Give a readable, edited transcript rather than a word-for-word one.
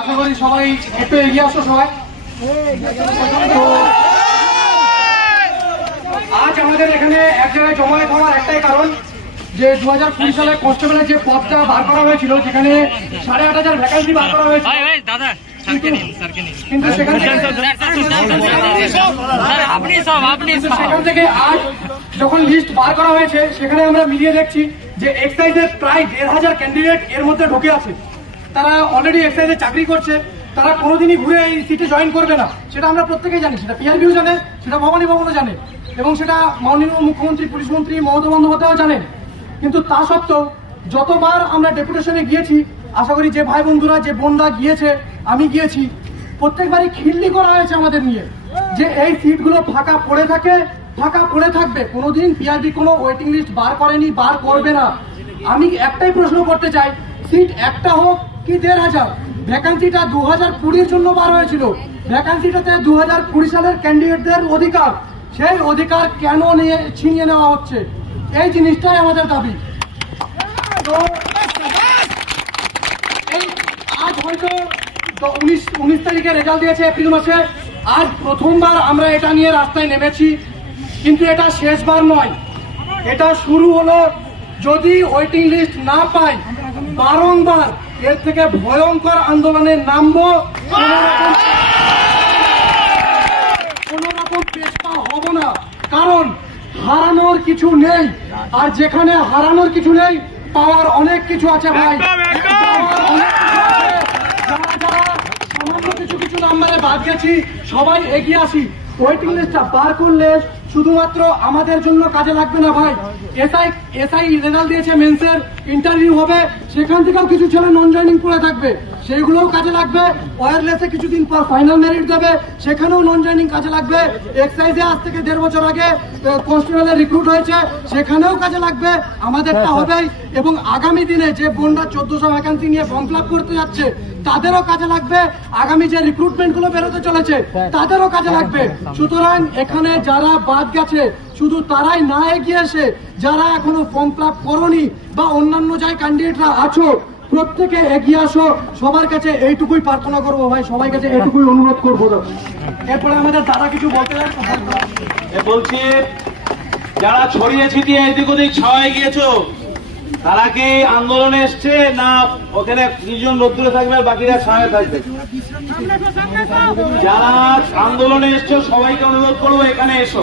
আশা করি সবাই একটু এগিয়ে আসো সবাই। তো আজ আমাদের এখানে এক জায়গায় জমায়েত হওয়ার একটাই কারণ যে 2020 সালে কনস্টেবলের যে পদটা বার করা হয়েছিল, যেখানে 8,500 ভ্যাকান্সি বার করা হয়েছিল, কিন্তু সেখান থেকে আজ যখন লিস্ট বার করা হয়েছে সেখানে আমরা মিলিয়ে দেখছি যে এক্সাইজের প্রায় 1,500 ক্যান্ডিডেট এর মধ্যে ঢুকে আছে। তারা অলরেডি এক্সাইজে চাকরি করছে, তারা কোনোদিনই ঘুরে এই সিটে জয়েন করবে না, সেটা আমরা প্রত্যেকেই জানি, সেটা পিআরবিও জানে, সেটা ভবানী ভবনও জানে, এবং সেটা মাননীয় মুখ্যমন্ত্রী, পুলিশ মন্ত্রী মমতা বন্দ্যোপাধ্যায়ও জানেন। কিন্তু তা সত্ত্বেও যতবার আমরা ডেপুটেশনে গিয়েছি, আশা করি যে ভাই বন্ধুরা, যে বোনরা গিয়েছে, আমি গিয়েছি, প্রত্যেকবারই খিল্লি করা হয়েছে আমাদের নিয়ে যে এই সিটগুলো ফাঁকা পড়ে থাকে, ফাঁকা পড়ে থাকবে, কোনোদিন পিআরবি কোনো ওয়েটিং লিস্ট বার করেনি, বার করবে না। আমি একটাই প্রশ্ন করতে চাই, সিট একটা হোক কি 1,500, ভ্যাকান্সিটা 2020 জন্য বার হয়েছিল, ভ্যাকান্সিটাতে 2020 সালের ক্যান্ডিডেটদের অধিকার, সেই অধিকার কেন নিয়ে ছিনিয়ে নেওয়া হচ্ছে, এই জিনিসটাই আমাদের দাবি। তো এই আজ হয়তো 19 তারিখে রেজাল্ট দিয়েছে এপ্রিল মাসে, আজ প্রথমবার আমরা এটা নিয়ে রাস্তায় নেমেছি, কিন্তু এটা শেষবার নয়, এটা শুরু হলো। যদি ওয়েটিং লিস্ট না পাই, বারংবার এর থেকে ভয়ঙ্কর আন্দোলনে নামবো, কোন রকম পেছপা হব না, কারণ হারানোর কিছু নেই, আর যেখানে হারানোর কিছু নেই পাওয়ার অনেক কিছু আছে ভাই। যারা সামান্য কিছু নাম্বারে বাদ গেছি, সবাই এগিয়ে আসি। ওয়েটিং লিস্টটা বার করলে শুধুমাত্র আমাদের জন্য কাজে লাগবে না ভাই, এসআই রেজাল্ট দিয়েছে, মেন্সের ইন্টারভিউ হবে, সেখান থেকেও কিছু ছেলে নন জয়নিং করে থাকবে, সেইগুলোও কাজে লাগবে। ওয়্যারলেসে কিছুদিন পর ফাইনাল মেরিট দেবে, সেখানেও নন জয়নিং কাজে লাগবে। এক্সাইজে আজ থেকে 1.5 বছর আগে কনস্টেবলের রিক্রুট হয়েছে, সেখানেও কাজে লাগবে, আমাদেরটা হবেই। এবং আগামী দিনে যে বোনরা 1400 ভ্যাকান্সি নিয়ে ফর্ম ফিল আপ করতে যাচ্ছে, তাদেরও কাজে লাগবে, আগামী যে রিক্রুটমেন্ট গুলো বেরোতে চলেছে তাদেরও কাজে লাগবে। সুতরাং এখানে যারা বাদ গেছে, শুধু তারাই না এগিয়ে এসে, যারা এখনো ফর্ম ফিল আপ করোনি বা অন্যান্য যাই ক্যান্ডিডেটরা আছো, প্রত্যেকে এগিয়ে আসো। সবার কাছে এইটুকুই প্রার্থনা করবো ভাই, সবার কাছে এইটুকুই অনুরোধ করবো। এরপরে আমাদের দাদা কিছু বলতে বলছি, যারা ছড়িয়ে ছিটিয়ে এদিক ওদিক ছাওয়ায় গিয়েছো, তারা কি আন্দোলনে এসছে না ওখানে কিছুজন রোদ্দুরে থাকবে আর বাকিরা ছায়ায় থাকবে? যারা আন্দোলনে এসছো সবাইকে অনুরোধ করবো এখানে এসো।